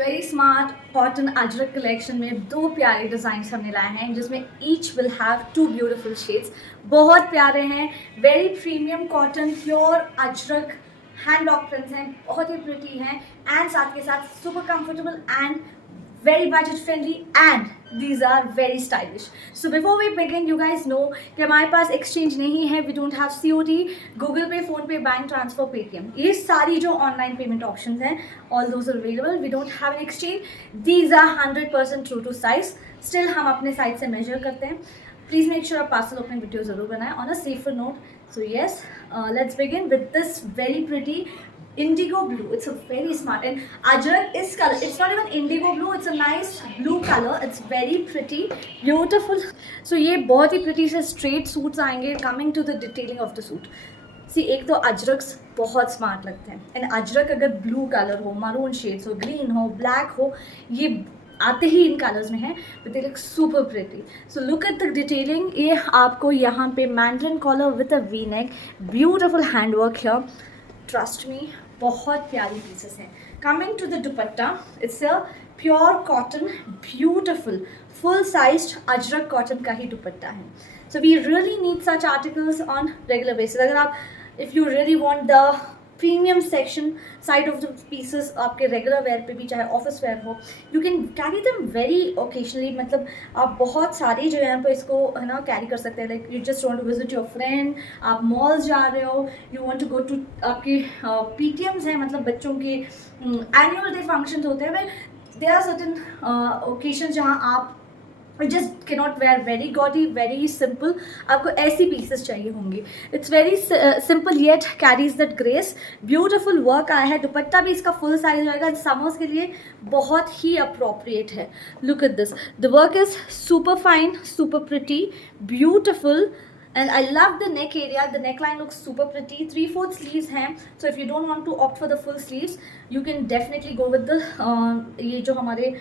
Very smart cotton ajrak collection में दो प्यारे डिजाइन हमने लाए हैं जिसमें each will have two beautiful shades. बहुत प्यारे हैं, very premium cotton pure ajrak hand lock prints हैं, बहुत ही प्रिटी हैं एंड साथ के साथ super comfortable and very budget friendly and these are very stylish. So before we begin, you guys know कि हमारे पास exchange नहीं है, we don't have COD, Google Pay, Phone Pay, Bank Transfer, Paytm, ये सारी जो online payment options हैं, all those are available. We don't have an exchange. These are 100% true to size. Still हम अपने साइज से measure करते हैं. Please make sure आप पार्सल ओपनिंग वीडियो ज़रूर बनाएं on a safer note. So yes, let's begin with this very pretty indigo blue. It's a very smart and ajrak is color. It's not even indigo blue. It's a nice blue color. It's very pretty, beautiful. So ये बहुत ही pretty से straight suits आएंगे. Coming to the detailing of the suit. See, एक तो अजरक्स बहुत smart लगते हैं and ajrak अगर ब्लू कलर हो, मरून शेड्स हो, ग्रीन हो, ब्लैक हो, ये आते ही इन कलर्स में है but they look super pretty. So look at the detailing. ये आपको यहाँ पे mandarin collar with a V neck, beautiful hand work here. Trust me, बहुत प्यारी पीसेस हैं. Coming to the dupatta, it's a pure cotton, beautiful full sized ajrak cotton का ही दुपट्टा है. So we really need such articles on regular basis. अगर आप if you really want the premium section side of the pieces आपके regular wear पे भी, चाहे office where हो, यू कैन कैरी दम वेरी ओकेजनली. मतलब आप बहुत सारी जो है यहाँ पर इसको है ना कैरी कर सकते हैं. Like you just want to visit your friend, आप मॉल्स जा रहे हो, you want to go to आपके PTMs हैं, मतलब बच्चों के एनुअल डे फंक्शन होते हैं. देयर आर सर्टेन ओकेजन जहाँ आप जस्ट के not wear very gaudy, very simple, आपको ऐसी पीसेस चाहिए होंगी. It's very simple yet carries that grace. Beautiful work आया है. दुपट्टा भी इसका फुल साइज रहेगा. समर्स के लिए बहुत ही अप्रोप्रिएट है. Look at this. The work is super fine, super pretty, beautiful. And I love the neck area. The neckline looks super pretty. 3/4 sleeves हैं. So if you don't want to opt for the full sleeves, you can definitely go with the ये जो हमारे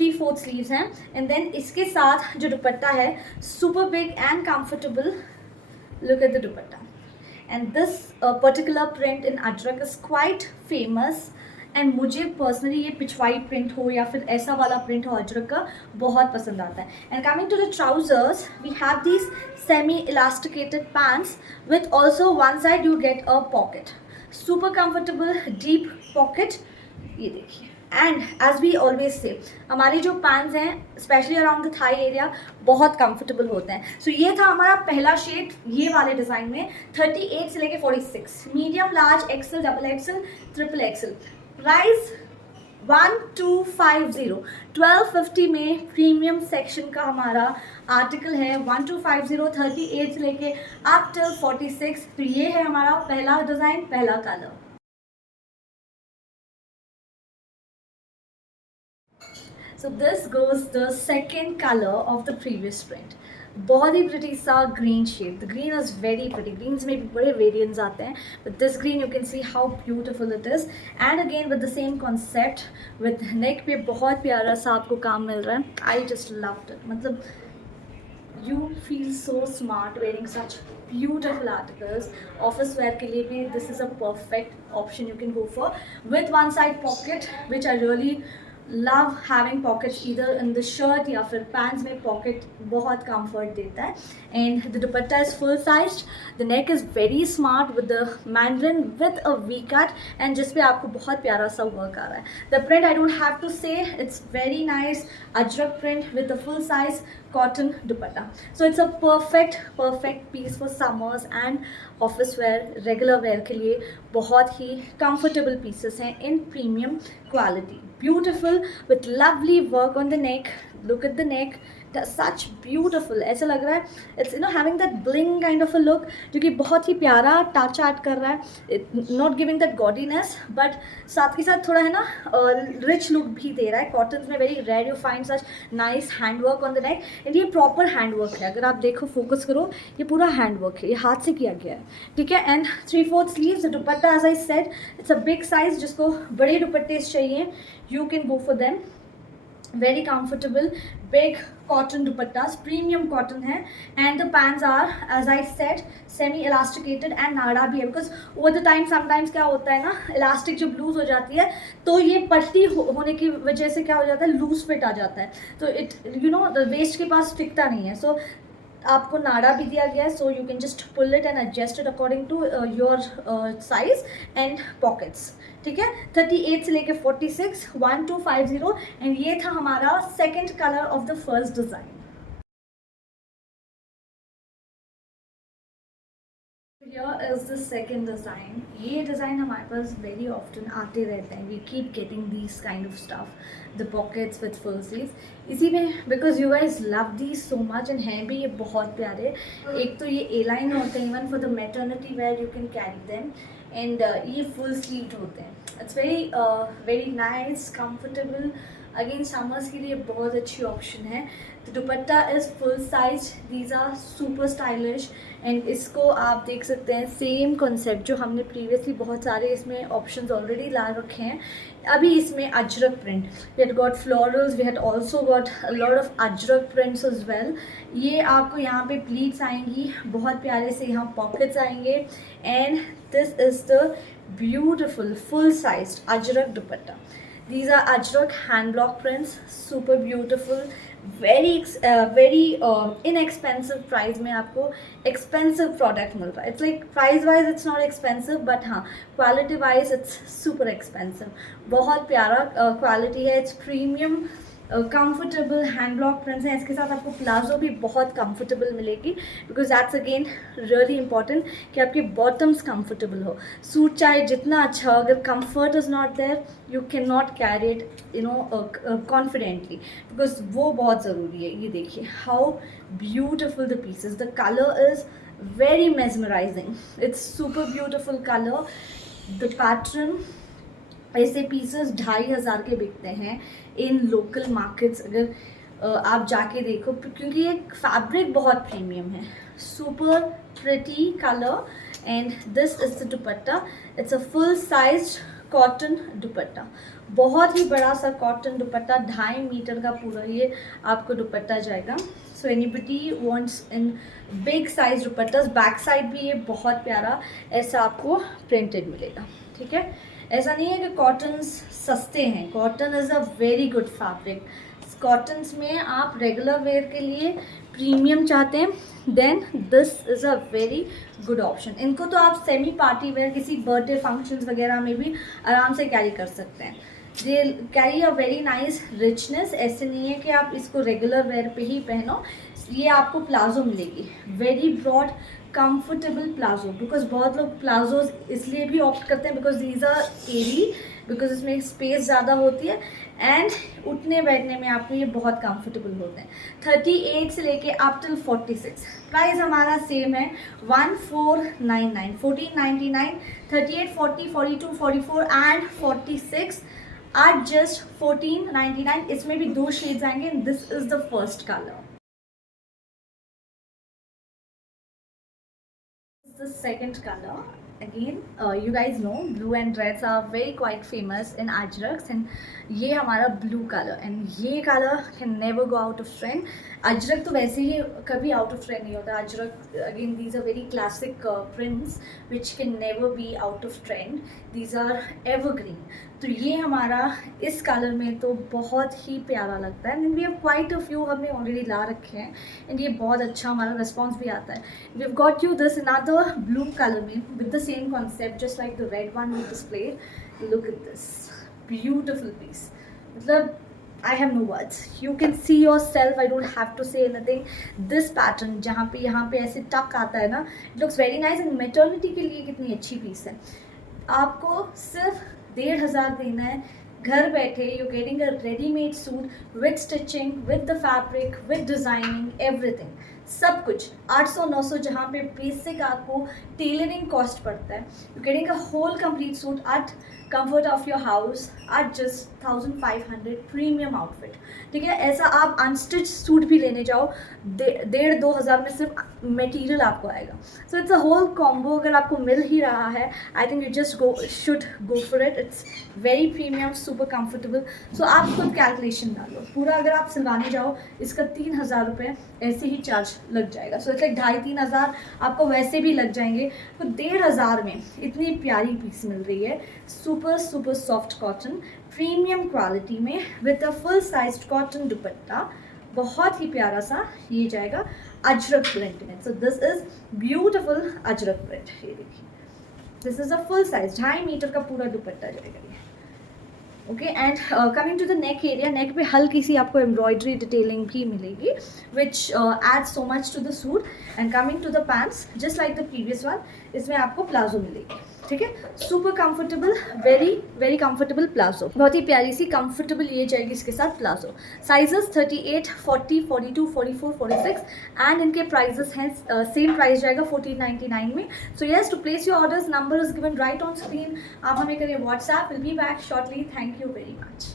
3/4 sleeves हैं. And then इसके साथ जो दुपट्टा है, super big and comfortable. Look at the dupatta. And this particular print in Ajrak is quite famous. And मुझे personally ये पिछवाई प्रिंट हो या फिर ऐसा वाला प्रिंट हो अजरक का, बहुत पसंद आता है. And coming to the trousers, we have these semi elasticated pants with also one side you get a pocket. Super comfortable deep pocket, ये देखिए. And as we always say, हमारे जो पैंट्स हैं specially around the thigh area बहुत comfortable होते हैं. सो ये था हमारा पहला शेड ये वाले डिज़ाइन में. 38 से लेके 46, medium, large, XL, double XL, triple XL. Price 1250. 1250 में प्रीमियम सेक्शन का हमारा आर्टिकल है. 1250, 38 से लेके अप टिल 46. तो ये है हमारा पहला डिज़ाइन, पहला colour. So this goes the second color of the previous print. बहुत ही प्रिटी सा green shade. The green is very pretty. Greens में भी बड़े वेरिएंट्स आते हैं, but this green you can see how beautiful it is. And again with the same concept, with neck पे बहुत प्यारा सा आपको काम मिल रहा है. I just loved it. मतलब you feel so smart wearing such beautiful articles. Office wear के लिए भी this is a perfect option you can go for. With one side pocket which I really love having pockets either in the shirt या फिर pants में. Pocket बहुत comfort देता है. And the dupatta is full size. The neck is very smart with the mandarin with a V cut and जिस पे आपको बहुत प्यारा सा वर्क आ रहा है. The print I don't have to say, it's very nice ajrak print with the full size cotton dupatta. So it's a perfect piece for summers and office wear, regular wear के लिए बहुत ही कंफर्टेबल पीसेस हैं in premium quality. Beautiful with lovely work on the neck. Look at the neck. Such beautiful. ऐसा लग रहा है it's having that bling kind of a look, जो कि बहुत ही प्यारा टच ऐड कर रहा है. Not giving that gaudiness, but साथ के साथ थोड़ा है ना rich look भी दे रहा है. कॉटन में very rare you find such nice hand work on the neck. and ये प्रॉपर हैंड वर्क है. अगर आप देखो, फोकस करो, ये पूरा हैंड वर्क है, ये हाथ से किया गया है. ठीक है. And 3/4 sleeves. Dupatta as I said it's a big size. जिसको बड़े दुपट्टे चाहिए, you can go for them. very comfortable, big cotton dupattas, premium cotton है, and the pants are, as I said, semi elasticated and नाड़ा भी है, because over the time sometimes क्या होता है ना, elastic जब लूज हो जाती है तो ये पट्टी होने की वजह से क्या हो जाता है, लूज फिट आ जाता है, तो इट द वेस्ट के पास टिकता नहीं है. सो आपको नाड़ा भी दिया गया है, so you can just pull it and adjust it according to your size and pockets. ठीक है, 38 से लेके 46, 1250. एंड ये था हमारा second colour of the first design. Here is the second design. ये डिज़ाइन हमारे पास very often आते रहते हैं. We keep getting these kind of stuff. The pockets with full sleeves. इसी में because you guys love these so much and हैं भी ये बहुत प्यारे. एक तो ये A-line होते हैं, even for the maternity wear you can carry them. And ये full sleeved होते हैं. It's very nice, comfortable. Again summers के लिए बहुत अच्छी ऑप्शन है. तो dupatta is full size, these are super stylish. And इसको आप देख सकते हैं सेम कॉन्सेप्ट जो हमने प्रीवियसली बहुत सारे इसमें ऑप्शंस ऑलरेडी ला रखे हैं. अभी इसमें ajrak print, we had got florals, we had also got lot of ajrak prints as well. ये आपको यहाँ पे प्लीट्स आएंगी बहुत प्यारे से, यहाँ पॉकेट्स आएंगे. And this is the beautiful full size Ajrak dupatta. These are Ajrak hand block prints, super beautiful, very inexpensive price में आपको expensive product मिल रहा है. It's like price wise it's not expensive, but हाँ quality wise it's super expensive. बहुत प्यारा quality है, it's premium. Comfortable hand block prints हैं. इसके साथ आपको प्लाजो भी बहुत कंफर्टेबल मिलेगी, because that's again really important कि आपके बॉटम्स कंफर्टेबल हो. सूट चाहे जितना अच्छा हो, अगर comfort is not there you can not carry it confidently, because वो बहुत ज़रूरी है. ये देखिए how beautiful the pieces, the colour is very mesmerizing. It's super beautiful color. The pattern, ऐसे पीसेस 2500 के बिकते हैं इन लोकल मार्केट्स. अगर आप जाके देखो, क्योंकि ये फैब्रिक बहुत प्रीमियम है. Super pretty colour. And this is the dupatta. It's a full size cotton dupatta, बहुत ही बड़ा सा कॉटन दुपट्टा, 2.5 मीटर का पूरा ये आपको दुपट्टा जाएगा. So anybody wants in big size दुपट्टास. Back side भी ये बहुत प्यारा ऐसा आपको प्रिंटेड मिलेगा. ठीक है, ऐसा नहीं है कि कॉटन्स सस्ते हैं. Cotton is a very good fabric. Cottons में आप रेगुलर वेयर के लिए प्रीमियम चाहते हैं, then this is a very good option. इनको तो आप सेमी पार्टी वेयर, किसी बर्थडे फंक्शंस वगैरह में भी आराम से कैरी कर सकते हैं. They carry a very nice richness. ऐसे नहीं है कि आप इसको रेगुलर वेयर पे ही पहनो. ये आपको प्लाजो मिलेगी, very broad comfortable palazzo, because बहुत लोग प्लाजोज इसलिए भी ऑप्ट करते हैं because these are airy, because इसमें स्पेस ज़्यादा होती है एंड उठने बैठने में आपको ये बहुत कंफर्टेबल होते हैं. 38 से लेके अप टिल 46. प्राइस हमारा सेम है 1499, 1499. 38, 40, 42, 44 एंड 46 आर जस्ट 1499. इसमें भी 2 शेड्स आएंगे. This is the first colour. The second color. Again, you guys know blue and reds are very quite famous in Ajraks, and ये हमारा blue color, and ये color can never go out of trend. Ajrak तो वैसे ही कभी out of trend नहीं होता. Ajrak again these are very classic prints which can never be out of trend. These are evergreen. तो ये हमारा इस कलर में तो बहुत ही प्यारा लगता है. And we have quite a few हमने ऑलरेडी ला रखे हैं, एंड ये बहुत अच्छा हमारा रिस्पॉन्स भी आता है. We have got you this another blue colour में with the same concept just like the red one we displayed. Look at this beautiful piece. मतलब I have no words. You can see yourself. I don't have to say anything. This pattern जहाँ पे यहाँ पे ऐसे टक आता है ना, it looks very nice. and maternity के लिए कितनी अच्छी पीस है. आपको सिर्फ 1500 देना है. घर बैठे you getting a readymade suit with stitching, with the fabric, with designing, everything, सब कुछ 800-900 जहाँ पे बेसिक आपको टेलरिंग कॉस्ट पड़ता है. You getting a whole complete suit at comfort of your house at just 1500 premium outfit, ठीक है। ऐसा आप अनस्टिच सूट भी लेने जाओ 1,500-2,000 में सिर्फ मटेरियल आपको आएगा। So it's a whole combo, अगर आपको मिल ही रहा है I think you just should go for it. It's very premium, super comfortable. सो आप खुद कैलकुलेशन डालो, पूरा अगर आप सिलवाने जाओ इसका 3,000 रुपये ऐसे ही चार्ज लग जाएगा। सो इट्स लाइक 2,500-3,000 आपको वैसे भी लग जाएंगे। तो 1,500 में इतनी प्यारी पीस मिल रही है, super super soft cotton premium quality में with a full sized cotton dupatta. बहुत ही प्यारा सा ये जाएगा अजरक प्रिंट में। So this is beautiful ajrak print, ये देखिए, this is a full size 2.5 metre का पूरा दुपट्टा जाएगा ये। Okay, and coming to the neck area, neck पे हल्की सी आपको एम्ब्रॉयडरी डिटेलिंग भी मिलेगी which adds so much to the suit. And coming to the pants, just like the previous one, इसमें आपको प्लाजो मिलेगी, ठीक है। Super comfortable, very very comfortable palazzo, बहुत ही प्यारी सी कंफर्टेबल ये जाएगी इसके साथ प्लाजो। साइजेस 38, 40, 42, 44, 46 एंड इनके प्राइजेस हैं सेम प्राइस जाएगा 1499 में। So yes, to place your orders, number is given right on screen. आप हमें करें WhatsApp, will be back shortly. Thank you very much.